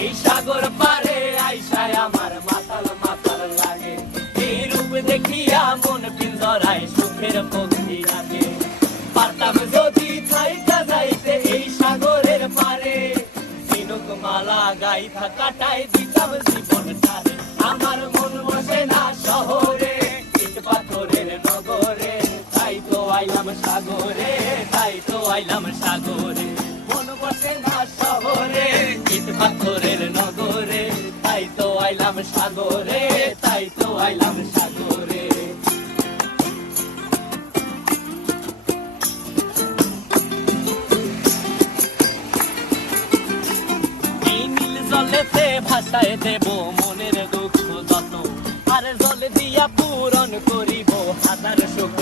এই সাগর পারে আইসায় আমার মাতাল মাতাল লাগে, এই রূপ দেখিয়া মন পিঞ্জরায় সুখের পক্ষী লাগে। পারতাম যদি থাইকা যাইতে এই সাগরের পারে, ঝিনুক মালা গাইথা কাটাই দিতাম জীবনটারে। আমার মন বসে না শহরে, ইট পাথরের নগরে, তাই তো আইলাম সাগরে, তাই তো আইলাম সাগরে। মন বসে না শহরে, ইট পাথরের নগরে, তাই তো আইলাম সাগরে, তাই তো আইলাম সাগরে। এই নীল জলেতে ভাসায় দেব মনের দুঃখ যত, আর জল দিয়া পূরণ করিব হাজার সুখ